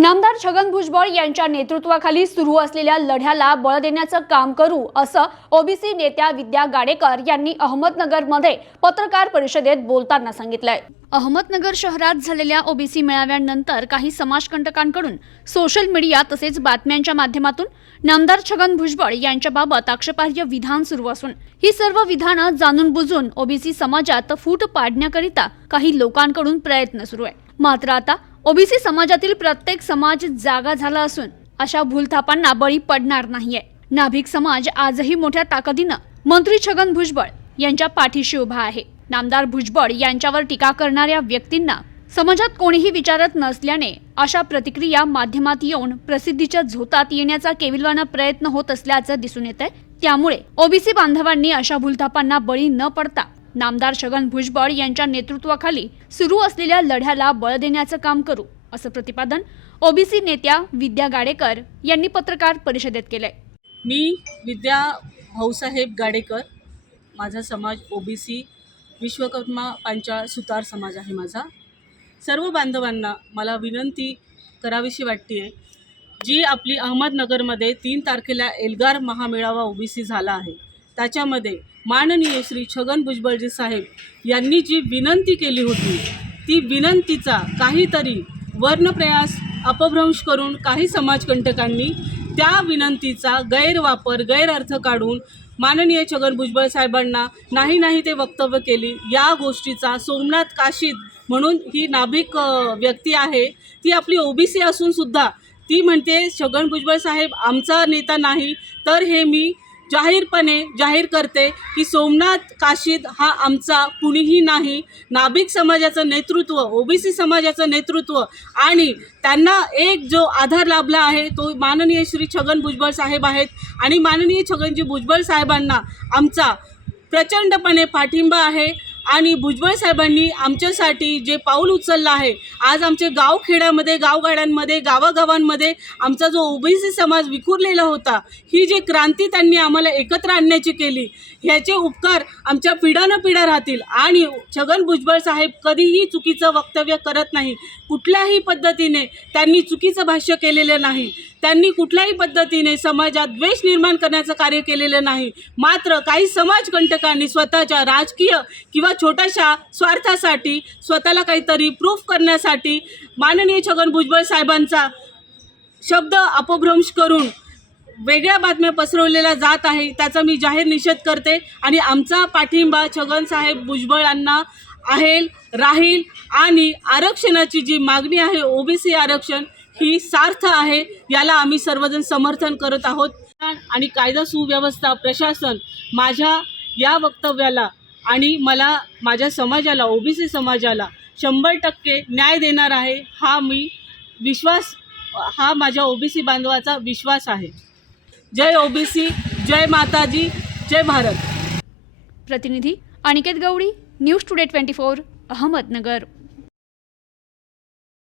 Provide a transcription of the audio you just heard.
नामदार छगन भुजबळ यांच्या नेतृत्वाखाली सुरू असलेल्या लढ्याला बळ देण्याचं काम करू असं ओबीसी नेत्या विद्या गाडेकर यांनी अहमदनगरमध्ये पत्रकार परिषदेत बोलताना सांगितलंय. अहमदनगर शहरात झालेल्या ओबीसी मेळाव्यानंतर काही समाजकंटकांकडून सोशल मीडिया तसेच बातम्यांच्या माध्यमातून नामदार छगन भुजबळ यांच्याबाबत आक्षेपार्ह विधान सुरू असून ही सर्व विधानं जाणून बुजून ओबीसी समाजात फूट पाडण्याकरिता काही लोकांकडून प्रयत्न सुरू आहे मात्र आता ओबीसी समाजातील प्रत्येक समाज जागा झाला असून अशा भूलथापांना बळी पडणार नाहीये. नाभिक समाज आजही मोठ्या ताकदीनं मंत्री छगन भुजबळ यांच्या पाठीशी उभा आहे. नामदार भुजबळ यांच्यावर टीका करणाऱ्या व्यक्तींना समाजात कोणीही विचारत नसल्याने अशा प्रतिक्रिया माध्यमात येऊन प्रसिद्धीच्या झोतात येण्याचा केविलवाना प्रयत्न होत असल्याचं दिसून येत आहे त्यामुळे ओबीसी बांधवांनी अशा भूलथापांना बळी न पडता नामदार छगन भुजबळ यांच्या नेतृत्वाखाली सुरू असलेल्या लढ्याला बळ देण्याचं काम करू असं प्रतिपादन ओबीसी नेत्या विद्या गाडेकर यांनी पत्रकार परिषदेत केलंय. मी विद्या भाऊसाहेब गाडेकर माझा समाज ओबीसी विश्वकर्मा पांचाळ सुतार समाज आहे माझा. सर्व बांधवांना मला विनंती करावीशी वाटते आहे जी आपली अहमदनगरमध्ये तीन तारखेला एल्गार महामेळावा ओबीसी झाला आहे. त्याच्यामध्ये माननीय श्री छगन भुजबळजी साहेब यांनी जी विनंती केली होती ती विनंतीचा काहीतरी वर्णप्रयास अपभ्रंश करून काही समाजकंटकांनी त्या विनंतीचा गैरवापर गैरअर्थ काढून माननीय छगन भुजबळ साहेबांना नाही नाही ते वक्तव्य केली या गोष्टीचा सोमनाथ काशीद म्हणून ही नाभिक व्यक्ती आहे ती आपली ओबीसी असून सुद्धा ती म्हणते छगन भुजबळ साहेब आमचा नेता नाही तर हे मी जाहीरपणे जाहीर करते की सोमनाथ काशीद हा आमचा कुणीही नाही. नाभिक समाजाचं नेतृत्व ओबीसी समाजाचं नेतृत्व आणि त्यांना एक जो आधार लाभला आहे तो माननीय श्री छगन भुजबळ साहेब आहेत. आणि माननीय छगनजी भुजबळ साहेबांना आमचा प्रचंडपणे पाठिंबा आहे. आणि भुजबळ साहेबांनी आमच्यासाठी जे पाऊल उचललं आहे आज आमचे गावखेड्यामध्ये गावगाड्यांमध्ये गावागावांमध्ये आमचा जो ओबीसी समाज विखुरलेला होता ही जी क्रांती त्यांनी आम्हाला एकत्र आणण्याची केली ह्याचे उपकार आमच्या पिढ्यानं पिढ्या राहतील. आणि छगन भुजबळ साहेब कधीही चुकीचं वक्तव्य करत नाही कुठल्याही पद्धतीने त्यांनी चुकीचं भाष्य केलेलं नाही. त्यांनी कुठल्याही पद्धतीने समाजात द्वेष निर्माण करण्याचं कार्य केलेलं नाही. मात्र काही समाजकंटकांनी स्वतःच्या राजकीय किंवा छोट्याशा स्वार्थासाठी स्वतःला काहीतरी प्रूफ करण्यासाठी माननीय छगन भुजबळ साहेबांचा शब्द अपभ्रंश करून वेगळ्या बातम्या पसरवलेल्या जात आहे त्याचा मी जाहीर निषेध करते. आणि आमचा पाठिंबा छगन साहेब भुजबळांना आहे राहील आणि आरक्षणाची जी मागणी आहे ओबीसी आरक्षण ही सार्थ आहे याला आम्ही सर्वजण समर्थन करत आहोत. आणि कायदा सुव्यवस्था प्रशासन माझ्या या वक्तव्याला आणि मला माझ्या समाजाला ओबीसी समाजाला शंभर टक्के न्याय देणार आहे हा मी विश्वास हा माझ्या ओबीसी बांधवाचा विश्वास आहे. जय ओबीसी जय माताजी जय भारत. प्रतिनिधी Aniket Gawadi news today twenty four Ahmednagar.